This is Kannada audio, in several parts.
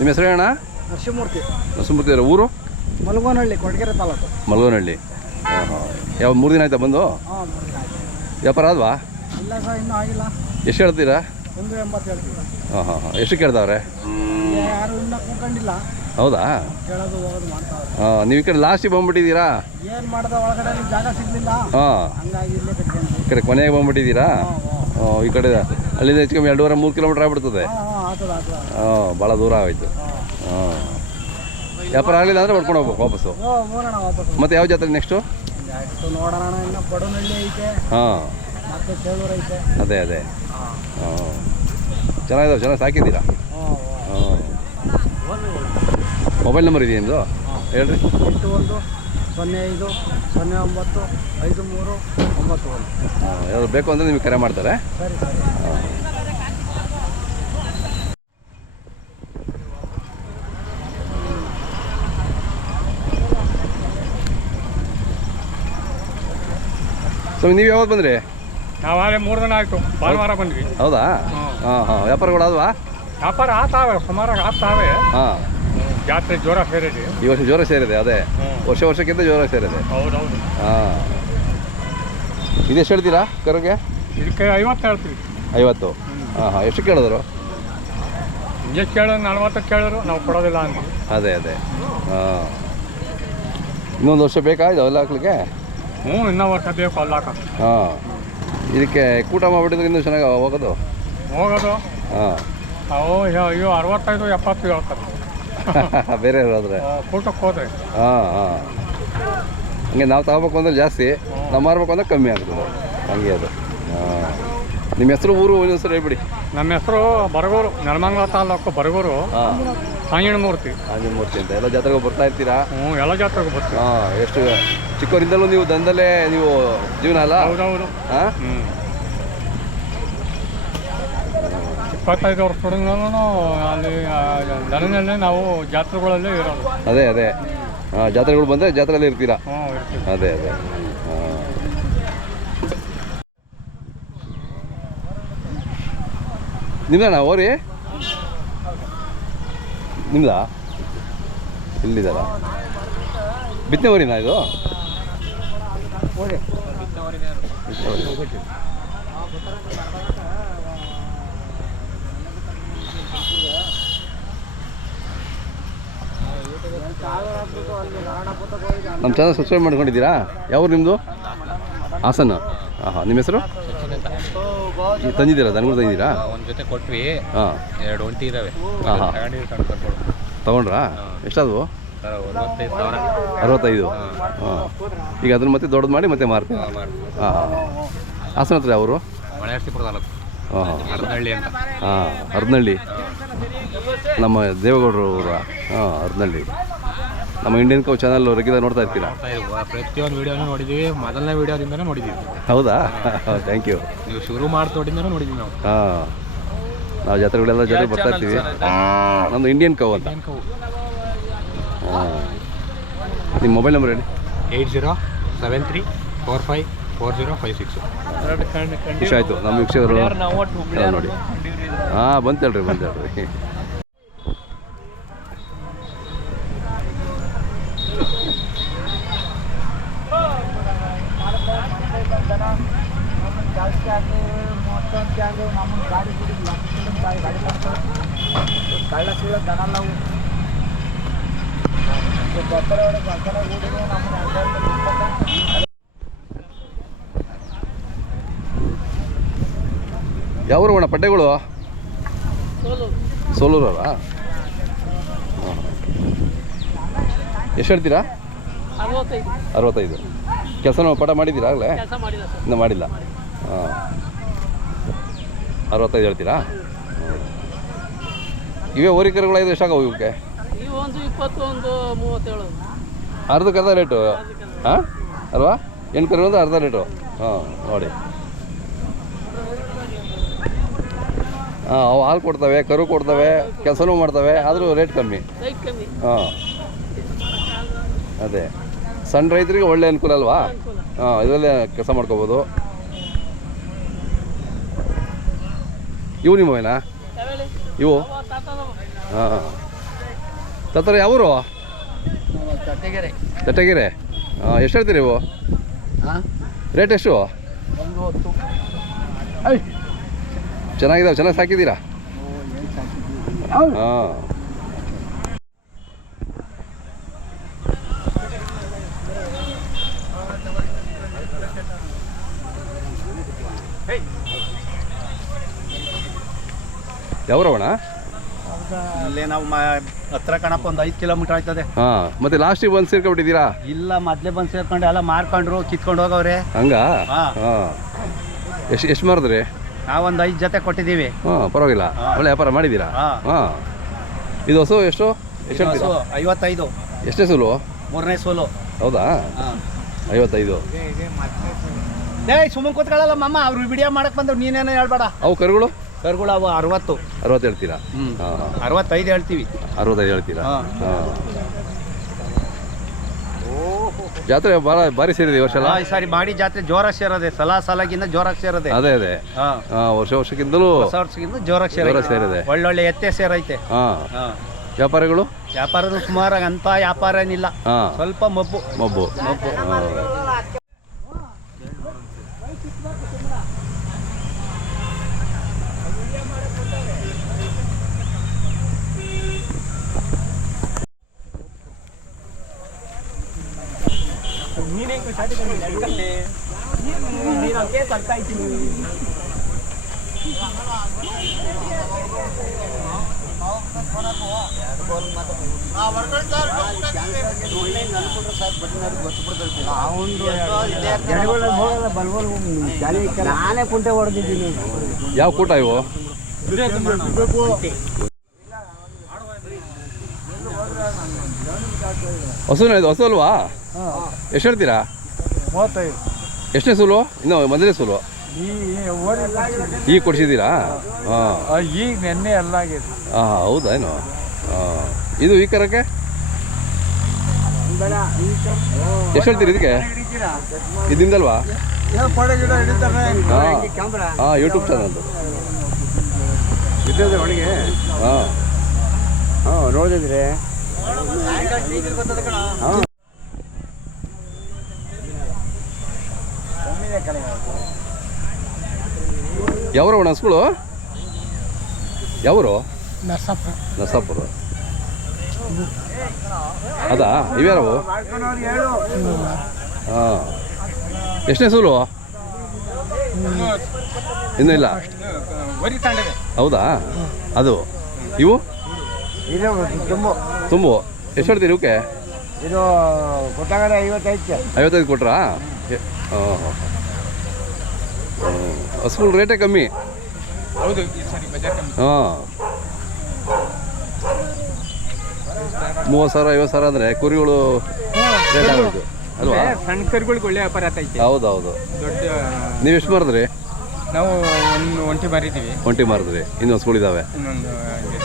ನಿಮ್ಮ ಹೆಸರು ಅಣ್ಣ ನರಸಿಂಹಮೂರ್ತಿ. ನರಸಿಂಹಮೂರ್ತಿ ಅವರ ಊರು? ಮಲಗೋನಹಳ್ಳಿ ಕೊಡಗೆರೆ ತಾಲೂಕು. ಮಲಗೋನಹಳ್ಳಿ. ಹಾಂ ಹಾಂ. ಯಾವ ಮೂರು ದಿನ ಆಯ್ತಾ ಬಂದು? ಹಾಂ ವ್ಯಾಪಾರ ಆದ್ವಾ? ಇಲ್ಲ ಸರ್ ಇನ್ನೂ ಆಗಿಲ್ಲ. ಎಷ್ಟು ಹೇಳ್ತೀರಾ? ಒಂದು ಎಂಬತ್ತು ಹೇಳ್ತೀವಿ ಹಾಂ ಹಾಂ ಹಾಂ. ಎಷ್ಟು ಕೇಳ್ದವ್ರೆ ಯಾರು ಇನ್ನೂ ಕೂತ್ಕೊಂಡಿಲ್ಲ. ಹೌದಾ? ಕೇಳೋದು ಹೋಗೋದು ಮಾಡ್ತಾವ್ರೆ. ಹಾಂ ನೀವು ಈ ಕಡೆ ಲಾಸ್ಟಿಗೆ ಬಂದ್ಬಿಟ್ಟಿದ್ದೀರಾ? ಏನು ಮಾಡ್ದ ಒಳಗಡೆ ಜಾಗ ಸಿಗ್ಲಿಲ್ಲ. ಹಾಂ. ಹಂಗಾಗಿ ಇಲ್ಲೇ ಕಟ್ಕೊಂಡು ಈ ಕಡೆ ಕೊನೆಗೆ ಬಂದ್ಬಿಟ್ಟಿದ್ದೀರಾ? ಈ ಕಡೆ ಅಲ್ಲಿಂದ ಹೆಚ್ಚು ಕಮ್ಮಿ ಎರಡೂವರೆ ಮೂರು ಕಿಲೋಮೀಟ್ರ್ ಆಗ್ಬಿಡ್ತದೆ. ಹಾಂ. ಹಾಂ ಹಾಂ ಭಾಳ ದೂರ ಆಗೋಯ್ತು. ಹಾಂ. ವ್ಯಾಪಾರ ಆಗಲಿಲ್ಲ ಅಂದರೆ ಹೊಡ್ಕೊಂಡು ಹೋಗ್ಬೇಕು ವಾಪಸ್ಸು. ಮತ್ತೆ ಯಾವ ಜಾತ್ರೆ ನೆಕ್ಸ್ಟು ಹಾಂ. ಅದೇ ಅದೇ. ಹಾಂ. ಹಾಂ. ಚೆನ್ನಾಗಿದಾವೆ ಚೆನ್ನಾಗಿ ಸಾಕಿದ್ದೀರಾ? ಹಾಂ ಹಾಂ. ಮೊಬೈಲ್ ನಂಬರ್ ಇದೆಯಾ ನಿಮ್ಮದು ಹೇಳ್ರಿ. ಎಂಟು ಒಂದು ಸೊನ್ನೆ ಐದು ಸೊನ್ನೆ ಒಂಬತ್ತು ಐದು ಮೂರು ಒಂಬತ್ತು ಒಂದು. ಹಾಂ ಯಾರು ಬೇಕು ಅಂದರೆ ನಿಮಗೆ ಕರೆ ಮಾಡ್ತಾರೆ. ಸರಿ ಸರಿ. ಸೊ ನೀವು ಯಾವಾಗ ಬಂದ್ರಿ? ನಾವಾಗಲೇ ಮೂರು ದಿನ ಆಯಿತು. ಭಾನುವಾರ ಬಂದ್ವಿ. ಹೌದಾ? ಹಾಂ ಹಾಂ. ವ್ಯಾಪಾರಗಳು ಅದವಾ ವ್ಯಾಪಾರ ಆತಾವೆ ಸುಮಾರಾಗಿ ಆತಾವೆ ಹಾಂ. ಜಾತ್ರೆ ಜೋರ ಸೇರಿದೆ. ಈ ವರ್ಷ ಜೋರ ಸೇರಿದೆ ಅದೇ. ವರ್ಷ ವರ್ಷಕ್ಕಿಂತ ಜೋರ ಸೇರಿದೆ. ಹೌದೌದು. ಹಾಂ. ಇದೆಷ್ಟು ಹೇಳ್ತೀರಾ ಕರುಗೆ? ಇದಕ್ಕೆ ಐವತ್ತು ಹೇಳ್ತೀವಿ. ಐವತ್ತು? ಹಾಂ ಹಾಂ. ಎಷ್ಟು ಕೇಳಿದ್ರು? ಎಷ್ಟು ಕೇಳೋದು ನಲ್ವತ್ತು ಕೇಳಿದ್ರು ನಾವು ಕೊಡೋದಿಲ್ಲ ಅಂತ ಅದೇ ಅದೇ. ಹಾಂ. ಇನ್ನೊಂದು ವರ್ಷ ಬೇಕಾ ಅವೆಲ್ಲ ಹಾಕ್ಲಿಕ್ಕೆ? ಹ್ಞೂ ಇನ್ನೂ ವರ್ಷ ಬೇಕು ಅಲ್ಲಾಕ. ಹಾಂ. ಇದಕ್ಕೆ ಕೂಟ ಮಾಡಿಬಿಟ್ಟಿದ್ರೆ ಇನ್ನೂ ಚೆನ್ನಾಗಿ ಹೋಗೋದು? ಹೋಗೋದು. ಹಾಂ. ಅವು ಅಯ್ಯೋ ಅರವತ್ತೈದು ಎಪ್ಪತ್ತು ಹೇಳ್ತಾರೆ. ಬೇರೆ ಹೋದ್ರೆ ಕೂಟಕ್ಕೆ ಹೋದ್ರೆ. ಹಾಂ ಹಾಂ. ಹಂಗೆ ನಾವು ತಗೋಬೇಕು ಅಂದ್ರೆ ಜಾಸ್ತಿ ನಾವು ಮಾರ್ಬೇಕು ಅಂದ್ರೆ ಕಮ್ಮಿ ಆಗ್ತದೆ. ಹಂಗೆ ಅದು. ನಿಮ್ಮ ಹೆಸರು ಊರು ಒಂದೊಂದ್ಸರಿ ಹೇಳ್ಬಿಡಿ. ನಮ್ಮ ಹೆಸರು ಬರಗೂರು ನೆಲಮಂಗಲ ತಾಲೂಕು ಬರಗೂರು. ಹಾಂ. ಆಂಜನೇಯ ಮೂರ್ತಿ. ಆಂಜನ ಮೂರ್ತಿ ಅಂತ. ಎಲ್ಲ ಜಾತ್ರೆಗೆ ಬರ್ತಾ ಇರ್ತೀರಾ? ಹ್ಞೂ ಎಲ್ಲ ಜಾತ್ರೆಗೆ ಬರ್ತೀವಿ. ಹಾಂ ಎಷ್ಟು ಚಿಕ್ಕವರಿಂದಲೂ ನೀವು ದಂದಲ್ಲೇ ನೀವು ಜೀವನ ಅಲ್ಲ? ಹೌದೌದು. ಹಾಂ? ಹ್ಞೂ. ಇಪ್ಪತ್ತೈದು ವರ್ಷದಿಂದಲೂ ಅಲ್ಲಿ ದನದಲ್ಲೇ ನಾವು ಜಾತ್ರೆಗಳಲ್ಲೇ ಇರೋದು. ಅದೇ ಅದೇ. ಹಾಂ ಜಾತ್ರೆಗಳು ಬಂದರೆ ಜಾತ್ರೆಯಲ್ಲಿ ಇರ್ತೀರಾ? ಹ್ಞೂ ಇರ್ತೀವಿ. ಅದೇ ಅದೇ ಹಾಂ ನಿಮ್ದಣ್ಣ ಓರಿ ನಿಮ್ದಾ? ಇಲ್ಲಿದ್ದಾರ ಬಿತ್ತನೆ ಓರಿನಾ ಇದು. ನಮ್ಮ ಚಾನಲ್ ಸಬ್ಸ್ಕ್ರೈಬ್ ಮಾಡ್ಕೊಂಡಿದ್ದೀರಾ? ಯಾವ ನಿಮ್ಮದು ಹಾಸನ. ಹಾಂ ಹಾಂ ನಿಮ್ಮ ಹೆಸರು? ಈ ತಂದಿದ್ದೀರಾ? ದನಗಳು ತಂದಿದ್ದೀರಾ? ಒಂದು ಜೊತೆ ಕೊಟ್ವಿ. ಹಾಂ. ಎರಡು ಒಂಟಿ ಇದಾವೆ. ತಗೊಂಡ್ರಾ ಹಾಂ. ತಗೊಂಡಿರಿ ಕಣ್ಕೊಟ್ಕೊಡು ತೊಗೊಂಡ್ರಾ? ಎಷ್ಟಾದವು? ಸರ್ ಅರವತ್ತೈದು ಸಾವಿರ. ಅರವತ್ತೈದು? ಹಾಂ. ಈಗ ಅದನ್ನ ಮತ್ತೆ ದೊಡ್ಡದು ಮಾಡಿ ಮತ್ತೆ ಮಾರ್ತೀವಿ. ಹಾಂ ಮಾಡಿ ಹಾಂ. ಹಾಸನ ಹತ್ರ ಅವರು ಮಳೆಯಾರ್ಸಿಪುರ ತಾಲೂಕು. ಹಾಂ ಹಾಂ. ಅರ್ಧಹಳ್ಳಿ ಅಂತ. ಹಾಂ ಹರದನಹಳ್ಳಿ ನಮ್ಮ ದೇವೇಗೌಡರು ಅವರ ಹಾಂ ಹರದನಹಳ್ಳಿ ನಮ್ಮ ಇಂಡಿಯನ್ ಕೌ ಚಾನಲ್ ರೆಗ್ಯುಲರ್ ನೋಡ್ತಾ ಇರ್ತೀರಾ? ಪ್ರತಿಯೊಂದು ವಿಡಿಯೋನು ನೋಡಿದೀವಿ. ಮೊದಲನೇ ವಿಡಿಯೋದಿಂದನೂ ನೋಡಿದೀವಿ. ಹೌದಾ? ಥ್ಯಾಂಕ್ ಯು ನೀವು ಶುರು ಮಾಡ್ತೋಡಿಂದ ನೋಡಿದೀವಿ ನಾವು. ಹಾಂ. ನಾವು ಜಾತ್ರೆಗಳೆಲ್ಲ ಜೊತೆ ಬರ್ತಾ ಇರ್ತೀವಿ ನಮ್ಮದು ಇಂಡಿಯನ್ ಕೌ ಅಂತ. ಹಾಂ. ನಿಮ್ಮ ಮೊಬೈಲ್ ನಂಬರ್ ಹೇಳಿ. Eight zero seven three four five four zero five six ಖುಷಿ ಆಯಿತು. ನಮ್ಮ ವೀಕ್ಷಕರು ನೋಡಿ. ಹಾಂ ಬಂತೇಳ್ರಿ ಬಂತೇಳ್ರಿ ಸೀಳ ದನ ನಾವು ಗೊಬ್ಬರ ಹೊಡೆ ಗೊಬ್ಬರ ಕೂಡಿಗೆ ನಮ್ಮನ್ನು ಯಾವ ಅಣ್ಣ ಪಡ್ಡೆಗಳು? ಸೋಲೂರಲ್ಲ ಎಷ್ಟು ಹೇಳ್ತೀರಾ? ಅರವತ್ತೈದು. ಕೆಲಸನೂ ಪಟ ಮಾಡಿದ್ದೀರಾ ಆಗಲೇ? ಇನ್ನೂ ಮಾಡಿಲ್ಲ. ಹಾಂ. ಅರವತ್ತೈದು ಹೇಳ್ತೀರಾ. ಇವೇ ಓರಿಕರುಗಳೈದು ಎಷ್ಟಾಗವು ಇವಕ್ಕೆ? ಇವು ಒಂದು ಮೂವತ್ತೇಳು. ಅರ್ಧಕ್ಕೆ ಅರ್ಧ ರೇಟು? ಹಾಂ? ಅಲ್ವಾ? ಎಂಟು ಕರು ಒಂದು ಅರ್ಧ ರೇಟು. ಹಾಂ ನೋಡಿ. ಹಾಂ ಅವು ಹಾಲು ಕೊಡ್ತವೆ ಕರು ಕೊಡ್ತವೆ ಕೆಲಸನೂ ಮಾಡ್ತವೆ ಆದರೂ ರೇಟ್ ಕಮ್ಮಿ. ಹಾಂ. ಅದೇ. ಸಣ್ಣ ರೈತರಿಗೆ ಒಳ್ಳೆ ಅನುಕೂಲ ಅಲ್ವಾ? ಹಾಂ ಇದರಲ್ಲೇ ಕೆಲಸ ಮಾಡ್ಕೋಬೋದು. ಇವು ನಿಮ್ಮವೇನಾ? ಇವು? ಹಾಂ. ತತ್ತರ ಯಾವೂರು? ತಟ್ಟೆಗೆರೆ. ತಟ್ಟಗೆರೆ? ಹಾಂ ಎಷ್ಟು ಹೇಳ್ತೀರಿ ಇವು ರೇಟ್ ಎಷ್ಟು? ಚೆನ್ನಾಗಿದ್ದಾವೆ ಚೆನ್ನಾಗಿ ಸಾಕಿದ್ದೀರಾ? ಹಾಂ. ಯಾವ್ರವಣ? ಅಲ್ಲೇ ನಾವು ಹತ್ರ ಕಣಪ್ಪ ಒಂದು ಐದು ಕಿಲೋಮೀಟರ್ ಆಯ್ತದೆ. ಹಾಂ ಮತ್ತೆ ಲಾಸ್ಟಿಗೆ ಬಂದು ಸೇರ್ಕೊಂಡ್ಬಿಟ್ಟಿದ್ದೀರಾ ಇಲ್ಲ ಮೊದ್ಲೇ ಬಂದು ಸೇರ್ಕೊಂಡು ಎಲ್ಲ ಮಾರ್ಕೊಂಡ್ರು ಕಿತ್ಕೊಂಡು ಹೋಗವ್ರೆ. ಹಂಗ? ಹಾ. ಹಾಂ. ಎಷ್ಟು ಎಷ್ಟು ಮಾರಿದ್ರಿ? ನಾವೊಂದು ಐದು ಜೊತೆ ಕೊಟ್ಟಿದ್ದೀವಿ. ಹಾಂ ಪರವಾಗಿಲ್ಲ. ಒಳ್ಳೆ ವ್ಯಾಪಾರ ಮಾಡಿದ್ದೀರಾ? ಹಾ. ಹಾಂ. ಇದು ಹೊಸ ಎಷ್ಟು? ಎಷ್ಟು ಹಸು ಹೇಳ್ತೀರಾ ಐವತ್ತೈದು. ಎಷ್ಟೇ ಸೋಲು? ಮೂರನೇ ಸೋಲು. ಹೌದಾ? ಐವತ್ತೈದು. ಏಯ್ ಸುಮ್ಮನೆ ಕೂತ್ಕೊಳ್ಳಲ್ಲ ಮಮ್ಮ ಅವ್ರು ವಿಡಿಯೋ ಮಾಡಕ್ ಬಂದವ್ ನೀನೇನೋ ಹೇಳ್ಬೇಡ. ಅವು ಕರುಗಳು? ಕರ್ಗಳು ಅವು ಅರವತ್ತು. ಅರವತ್ತು ಹೇಳ್ತೀರಾ? ಹ್ಮ್. ಹಾಂ ಹಾಂ. ಅರವತ್ತೈದು ಹೇಳ್ತೀವಿ. ಅರವತ್ತೈದು ಹೇಳ್ತೀರಾ? ಹಾ. ಹಾಂ. ಜಾತ್ರೆ ಭಾಳ ಭಾರಿ ಸೇರಿದೆ ಈ ವರ್ಷ ಅಲ್ಲ ಈ ಸಾರಿ ಮಾಡಿ ಜಾತ್ರೆ ಜೋರಾಗಿ ಸೇರೋದೆ ಸಲಾ ಸಲಾಗಿಂದ ಜೋರಾಗಿ ಸೇರೋದೆ. ಅದೇ ಅದೇ. ಹಾ. ಹಾಂ ವರ್ಷ ವರ್ಷಕ್ಕಿಂತಲೂ ಹೊಸ ವರ್ಷಕ್ಕಿಂತ ಜೋರಾಗಿ ಜೋರಾಗಿ ಸೇರೈತೆ ಸೇರಿದೆ ಒಳ್ಳೊಳ್ಳೆ ಎತ್ತೆ ಸೇರೈತೆ. ಹಾಂ. ಹಾ. ವ್ಯಾಪಾರಿಗಳು? ವ್ಯಾಪಾರದ ಸುಮಾರಾಗಿ ಅಂತ ವ್ಯಾಪಾರ ಏನಿಲ್ಲ. ಸ್ವಲ್ಪ ಸ್ವಲ್ಪ ಮಬ್ಬು. ಮಬ್ಬು. ನಾನೇ ಕುಂಟೆ ಹೊಡೆದಿದ್ದೀನಿ ಯಾವ ಕೂಟ ಇವು? ಹಸುನ ಇದು ಹಸು ಅಲ್ವಾ ಎಷ್ಟು ಹೇಳ್ತೀರಾ? ಮೂವತ್ತೈದು. ಎಷ್ಟನೇ ಸೂಲು? ಇನ್ನು ಮೊದಲನೇ ಸೂಲು? ಈಗ ಕೊಡಿಸಿದ್ದೀರಾ? ಹಾಂ. ಈಗ ನೆನ್ನೆ ಎಲ್ಲ ಆಗಿದೆ ಹಾಂ ಹೌದಾ ಏನು? ಹಾಂ. ಇದು ಈ ಕರಕ್ಕೆ? ಎಷ್ಟು ಹೇಳ್ತೀರಿ ಇದಕ್ಕೆ? ಇದಿಂದಲ್ವಾ? ನಿಮ್ದಲ್ವಾ ಹಾಂ. ಯೂಟ್ಯೂಬ್ ಚಾನಲ್ದು ಒಳಗೆ? ಹಾಂ. ಹಾಂ ನೋಡಿದ್ರೆ ಯಾವ್ರು ಅಣ್ಣ ಹಸುಗಳು ಯಾವರು? ನರಸಾಪುರ. ಅದಾ? ಇವ್ಯಾರವು ಹಾಂ. ಎಷ್ಟನೇ ಸೂಲು ಇನ್ನೂ ಇಲ್ಲ. ಹೌದಾ? ಅದು? ಇವು? ಇದು ತುಂಬ. ತುಂಬು. ಎಷ್ಟು ಹೇಳ್ತೀರಿ ಇವಕ್ಕೆ? ಇದು ಕೊಟ್ಟಾಗಡೆ ಐವತ್ತೈದು. ಐವತ್ತೈದು ಕೊಟ್ರಾ? ಎ- ಹಾಂ ಹಾಂ. ಹಸುಗಳು ರೇಟೇ ಕಮ್ಮಿ? ಹೌದು ಹಾಂ. ಮೂವತ್ತು ಸಾವಿರ ಐವತ್ತು ಸಾವಿರ ಅಂದರೆ ಕುರಿಗಳು ರೇಟ್ ಆಗೋದು. ಅಲ್ವಾ? ಸಣ್ಣ ಕರುಗಳಿಗೆ ಒಳ್ಳೆ ವ್ಯಾಪಾರ ಆತೈತೆ ಹೌದು ಹೌದು ದೊಡ್ಡ ನೀವು ಎಷ್ಟು ಮಾರಿದ್ರಿ? ನಾವು ಒಂದು ಒಂಟಿ ಮಾರಿದ್ದೀವಿ. ಒಂಟಿ ಮಾರಿದ್ರಿ ಇನ್ನೂ ಹಸುಗಳಿದ್ದಾವೆ ಇನ್ನೊಂದು ಇದೆ.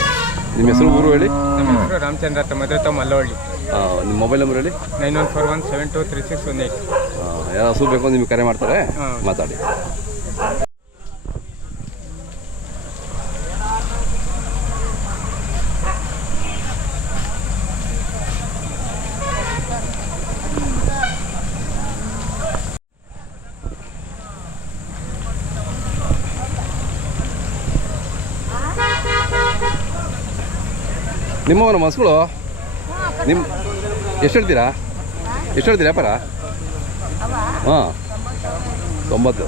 ನಿಮ್ಮ ಹೆಸರು ಊರು ಹೇಳಿ? ನಮ್ಮ ಹೆಸರು ರಾಮಚಂದ್ರ ಅಂತ. ಮದುವೆ ಮಲ್ಲವಳ್ಳಿ. ಹಾಂ ನಿಮ್ಮ ಮೊಬೈಲ್ ನಂಬರ್ ಹೇಳಿ? Nine one four one seven two three six one eight ಹಾಂ ಯಾರು ಹಸು ಬೇಕು ಅಂತ ನಿಮಗೆ ಕರೆ ಮಾಡ್ತಾರೆ. ಮಾತಾಡಿ. ನಿಮ್ಮವನ ಮಸ್ಗಳು ನಿಮ್ಮ ಎಷ್ಟು ಹೇಳ್ತೀರಾ? ಎಷ್ಟು ಹೇಳ್ತೀರಾ ವ್ಯಾಪಾರ? ಹಾಂ. ತೊಂಬತ್ತು.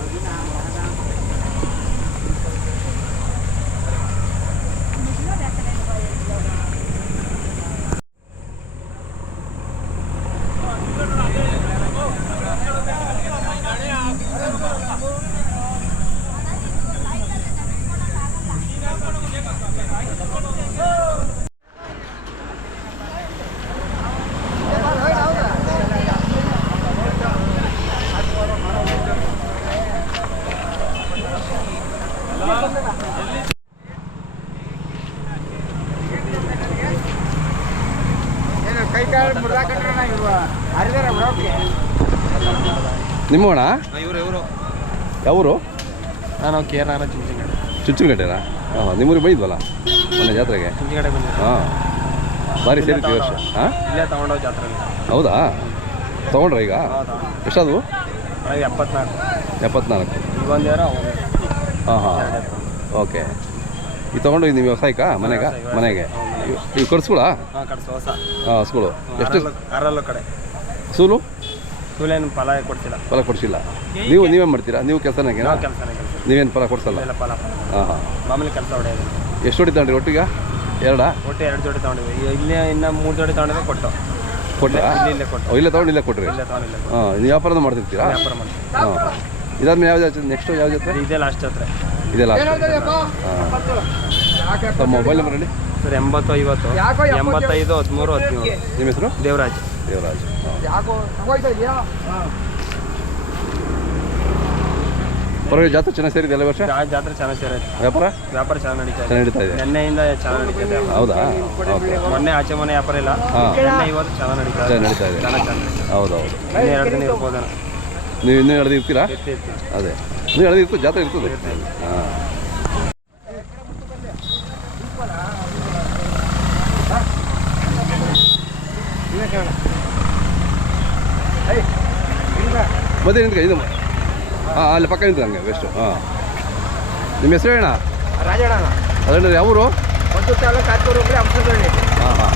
ನಿಮ್ಮವಣ ಇವರು ಇವರು. ಯಾವೂರು? ನಾನು ಕೇರಳ ಚುಂಚಿಗಡೆ ಚುಚ್ಚುಗಡ್ಡೆನಾ ಹಾಂ ನಿಮ್ಮೂರಿಗೆ ಬೈದ್ವಲ್ಲ ಮೊನ್ನೆ ಜಾತ್ರೆಗೆ? ಚುಂಚಿಗಡೆ ಹಾಂ. ಭಾರಿ ಈ ವರ್ಷ. ಹಾಂ? ಇಲ್ಲೇ ತಗೊಂಡೋಗಿ ಜಾತ್ರೆ ಹೌದಾ? ತೊಗೊಂಡ್ರ ಈಗ? ಎಷ್ಟಾದವು ಎಪ್ಪತ್ನಾಲ್ಕು. ಎಪ್ಪತ್ನಾಲ್ಕು. ಹಾಂ ಹಾಂ. ಓಕೆ. ಈಗ ತೊಗೊಂಡು ನೀವು ವ್ಯವಸಾಯಕ್ಕ ಮನೆಗ? ಮನೆಗೆ? ನೀವು ಇವು ಕರ್ಸ್ಕೊಳ ಹಾಂ ಸ್ಕೂಲು ಎಷ್ಟು ಅರಲ್ಲೂ ಕಡೆ. ಸೂಲು? ಸೂಲೇನು ಫಲ ಕೊಡ್ತಿಲ್ಲ ಫಲ ಕೊಡಿಸಿಲ್ಲ. ನೀವು ನೀವೇ ಮಾಡ್ತೀರಾ? ನೀವು ಕೆಲಸನೇ ಕೆಲಸ. ನೀವೇನು ಫಲ ಕೊಡ್ಸಲ್ಲ? ಇಲ್ಲ ಫಲ ಹಾಂ ಹಾಂ ಮಾಮೂಲಿ ಕೆಲಸ ಹೊಡೆಯೋದು. ಎಷ್ಟು ಹೊಡಿ ತಗೊಂಡ್ರಿ ಒಟ್ಟಿಗೆ? ಎರಡಾ? ಒಟ್ಟು ಎರಡು ಜೋಡಿ ತಗೊಂಡಿವಿ ಈಗ ಇಲ್ಲೇ ಇನ್ನು ಮೂರು ಜೋಡಿ ತಗೊಂಡಿದ್ರೆ ಕೊಟ್ಟು. ಕೊಟ್ರಾ? ಇಲ್ಲಿ ಇಲ್ಲೇ ಕೊಟ್ಟು. ಓ, ಇಲ್ಲೇ ತೊಗೊಂಡು ಇಲ್ಲೇ ಕೊಟ್ರಿ? ಇಲ್ಲೇ ತಗೊಂಡಿಲ್ಲ ಹಾಂ ವ್ಯಾಪಾರ ವ್ಯಾಪಾರನೂ ಮಾಡ್ತಿರ್ತೀರಾ? ವ್ಯಾಪಾರ ಮಾಡ್ತೀವಿ. ಹಾಂ. ಇದಾದ್ಮೇಲೆ ಯಾವ್ದು ಜಾತ್ರೆ? ನೆಕ್ಸ್ಟ್ ಯಾವ ಜಾತ್ರೆ? ಇದೇ ಲಾಸ್ಟ್ ಹತ್ರ ಇದೆ ಲಾಸ್ಟ್ ಹಾಂ. ಮೊಬೈಲ್ ನಂಬರ್ ಹೇಳಿ. ಸರ್ ಎಂಬತ್ತು ಐವತ್ತು. ಎಂಬತ್ತೈದು ಹದಿಮೂರು ಹದಿನೇಳು. ನಿಮ್ಮ ಹೆಸರು? ದೇವರಾಜ್. ದೇವರಾಜ್. ಪರವಾಗಿ ಜಾತ್ರೆ ಚೆನ್ನಾಗಿ ಸೇರಿದೆ ಎಲ್ಲ ವರ್ಷ? ಜಾತ್ರೆ ಚೆನ್ನಾಗಿ ಸೇರಿದೆ ವ್ಯಾಪಾರ? ವ್ಯಾಪಾರ ಚೆನ್ನಾಗಿ ನಡೀತಾ ಇದೆ. ನಡೀತಾ ಇದೆ. ನೆನ್ನೆಯಿಂದ ಚೆನ್ನಾಗಿ ನಡೀತಾ ಇದೆ. ಹೌದಾ? ಮೊನ್ನೆ ಆಚೆ ಮನೆ ವ್ಯಾಪಾರ ಇಲ್ಲ. ನೆನ್ನೆ ಇವತ್ತು ಚೆನ್ನಾಗಿ ನಡೀತಾ ಇದೆ. ನಡೀತಾ ಇದೆ. ಹೌದೌದು. ಇನ್ನು ಎರಡು ದಿನ ಇರ್ಬೋದೇನೋ ನೀವು ಇನ್ನೂ ಎರಡು ಇರ್ತೀರಾ? ಇರ್ತಿ ಇರ್ತಿ ಅದೇ. ಇನ್ನೂ ಎರಡು ಇರ್ತದೆ ಜಾತ್ರೆ ಇರ್ತದೆ. ಹಾಂ. ಮತ್ತೆ ನಿಂತ್ಕ ಇದು ಹಾಂ ಅಲ್ಲಿ ಪಕ್ಕ ನಿಂತು ಹಂಗೆ ಬೆಸ್ಟು ಹಾಂ ನಿಮ್ಮ ಹೆಸರು ಹೇಳ ರಾಜಣ್ಣ. ಅದಣ್ಣ ಯಾವ ಊರು? ಒಂದು ತಾಲೂಕು ಅಂಶದಳ್ಳಿ ಹಾಂ ಹಾಂ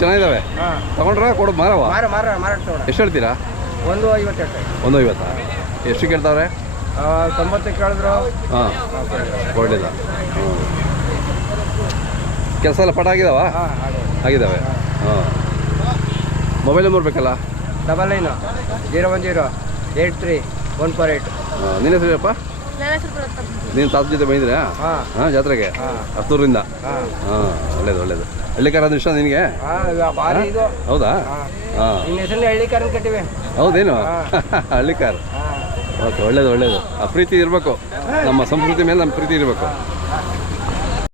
ಚೆನ್ನಾಗಿದ್ದಾವೆ ಹಾಂ. ತಗೊಂಡ್ರ? ಕೊಡೋದು ಮಾರವ? ಮಾರ ಮಾರ ಮಾರಾಟ ಎಷ್ಟು ಹೇಳ್ತೀರಾ? ಒಂದು ಐವತ್ತು ಒಂದು ಐವತ್ತಾ? ಎಷ್ಟು ಕೇಳ್ತಾವ್ರೆ? ತೊಂಬತ್ತು ಕೇಳಿದ್ರು. ಹಾಂ. ಕೊಡಲಿಲ್ಲ ಕೆಲಸ ಎಲ್ಲ ಪಟ ಆಗಿದಾವ? ಆಗಿದ್ದಾವೆ ಹಾಂ. ಮೊಬೈಲ್ ನಂಬರ್ ಬೇಕಲ್ಲ? Double nine zero one zero eight three one four eight ಹಾಂ ನಿನ್ನ ಹೆಸರಪ್ಪ ನೀನು ತಾತ ಜೊತೆ ಬಂದಿದ್ರಾ? ಹಾಂ. ಹಾಂ ಜಾತ್ರೆಗೆ? ಹಾಂ. ಹತ್ತೂರಿಂದ ಹಾಂ. ಹಾಂ ಒಳ್ಳೇದು ಒಳ್ಳೇದು. ಹಳ್ಳಿಕಾರ ಅಂದ್ರೆ ಇಷ್ಟ ನಿನಗೆ? ಹಾಂ ಭಾರಿ ಇದು. ಹೌದಾ? ಹಾಂ. ಹಾಂ. ನಿನ್ನ ಹೆಸರು ಹಳ್ಳಿ ಕಾರನ್ ಕಟ್ಟಿವೆ. ಹೌದೇನು? ಹಳ್ಳಿಕಾರ. ಹಾಂ. ಓಕೆ ಒಳ್ಳೇದು ಒಳ್ಳೇದು. ಆ ಪ್ರೀತಿ ಇರಬೇಕು. ನಮ್ಮ ಸಂಸ್ಕೃತಿ ಮೇಲೆ ನಮ್ಮ ಪ್ರೀತಿ ಇರಬೇಕು.